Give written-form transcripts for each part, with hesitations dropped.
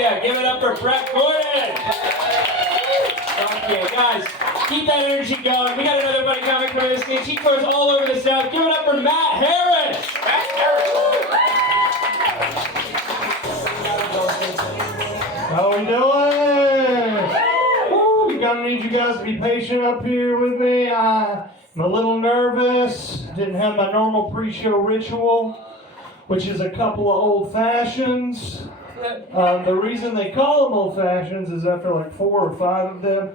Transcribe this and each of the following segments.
yeah, give it up for Brett Gordon. Okay, guys, keep that energy going. We got another buddy coming from this stage. He tours all over the South. Give it up for Matt Harris. Matt Harris. How we doing? Woo, gonna need you guys to be patient up here with me. I'm a little nervous. Didn't have my normal pre-show ritual, which is a couple of old fashions. The reason they call them old fashions is after like 4 or 5 of them,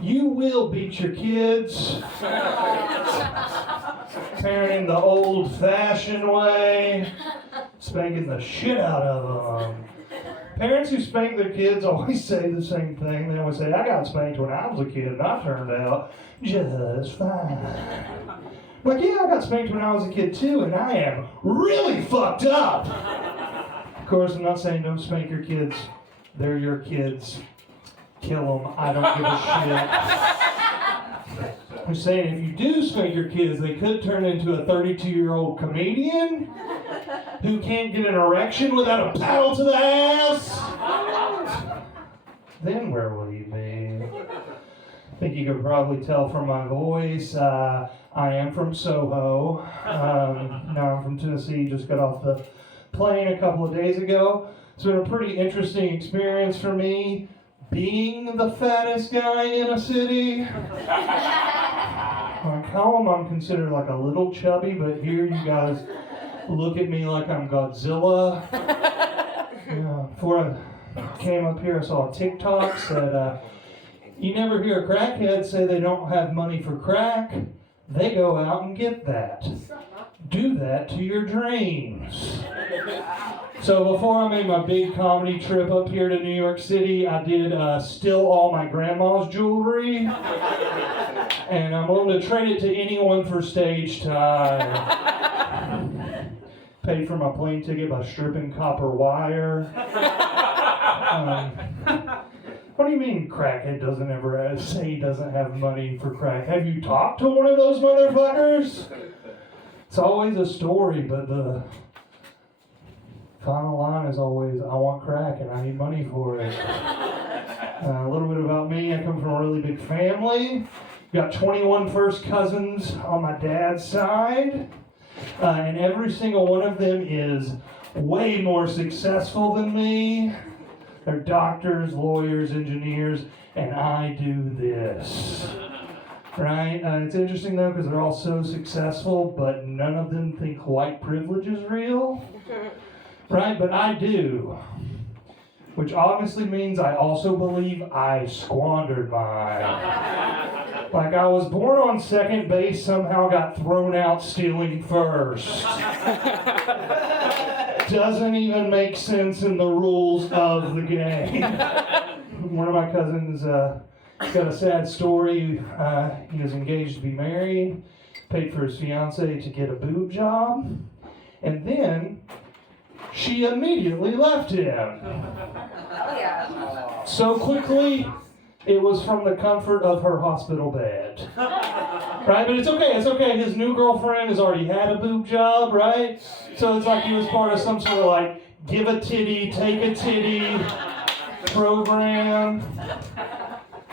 you will beat your kids. Parenting the old-fashioned way, spanking the shit out of them. Parents who spank their kids always say the same thing. They always say, I got spanked when I was a kid and I turned out just fine. Like, yeah, I got spanked when I was a kid too, and I am really fucked up. Of course, I'm not saying don't spank your kids. They're your kids. Kill them. I don't give a shit. I'm saying if you do spank your kids, they could turn into a 32-year-old comedian who can't get an erection without a paddle to the ass. Then where will you be? I think you could probably tell from my voice. I am from Soho. Now I'm from Tennessee. Just got off the plane a couple of days ago. It's been a pretty interesting experience for me being the fattest guy in a city. Like home, I'm considered like a little chubby, but here you guys look at me like I'm Godzilla. Before I came up here, I saw a TikTok said, you never hear a crackhead say they don't have money for crack. They go out and get that. Do that to your dreams. So before I made my big comedy trip up here to New York City, I did steal all my grandma's jewelry. And I'm willing to trade it to anyone for stage time. Paid for my plane ticket by stripping copper wire. What do you mean crackhead doesn't ever say he doesn't have money for crack? Have you talked to one of those motherfuckers? It's always a story, but the final line is always, I want crack and I need money for it. A little bit about me. I come from a really big family. Got 21 first cousins on my dad's side. And every single one of them is way more successful than me. They're doctors, lawyers, engineers, and I do this. Right? It's interesting though because they're all so successful, but none of them think white privilege is real. Right? But I do. Which obviously means I also believe I squandered mine. Like I was born on second base, somehow got thrown out stealing first. Doesn't even make sense in the rules of the game. One of my cousins got a sad story. He was engaged to be married, paid for his fiancée to get a boob job, and then she immediately left him. So quickly, it was from the comfort of her hospital bed. Right? But it's okay. His new girlfriend has already had a boob job, right? So it's like he was part of some sort of like, give a titty, take a titty program.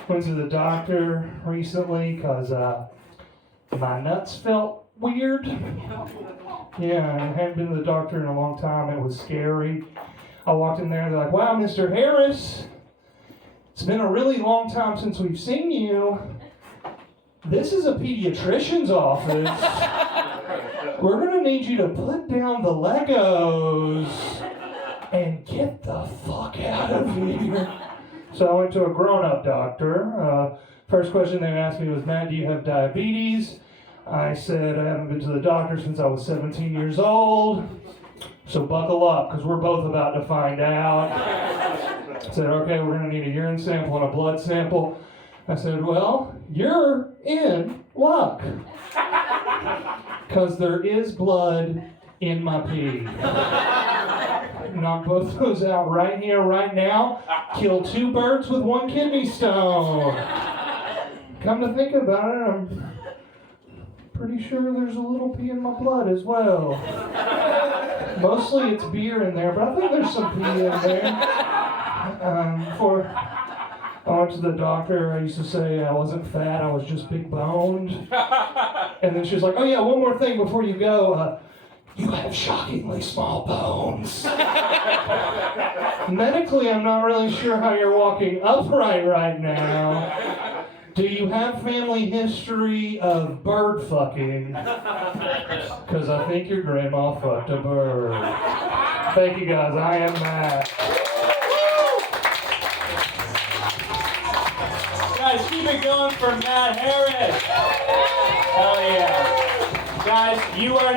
Went to the doctor recently because my nuts felt weird. Yeah, I hadn't been to the doctor in a long time. It was scary. I walked in there, they're like, wow, Mr. Harris, it's been a really long time since we've seen you. This is a pediatrician's office. We're gonna need you to put down the Legos and get the fuck out of here. So I went to a grown-up doctor. First question they asked me was, Matt, do you have diabetes? I said, I haven't been to the doctor since I was 17 years old. So buckle up, because we're both about to find out. I said, okay, we're going to need a urine sample and a blood sample. I said, well, you're in luck. Because there is blood in my pee. Knock both those out right here, right now. Kill 2 birds with 1 kidney stone. Come to think about it, I'm pretty sure there's a little pee in my blood as well. Mostly it's beer in there, but I think there's some pee in there. Before I went to the doctor, I used to say I wasn't fat, I was just big boned. And then she was like, oh yeah, one more thing before you go. You have shockingly small bones. Medically, I'm not really sure how you're walking upright right now. Do you have family history of bird fucking? Because I think your grandma fucked a bird. Thank you guys, I am Matt. Guys, keep it going for Matt Harris. Hell yeah. Guys, you are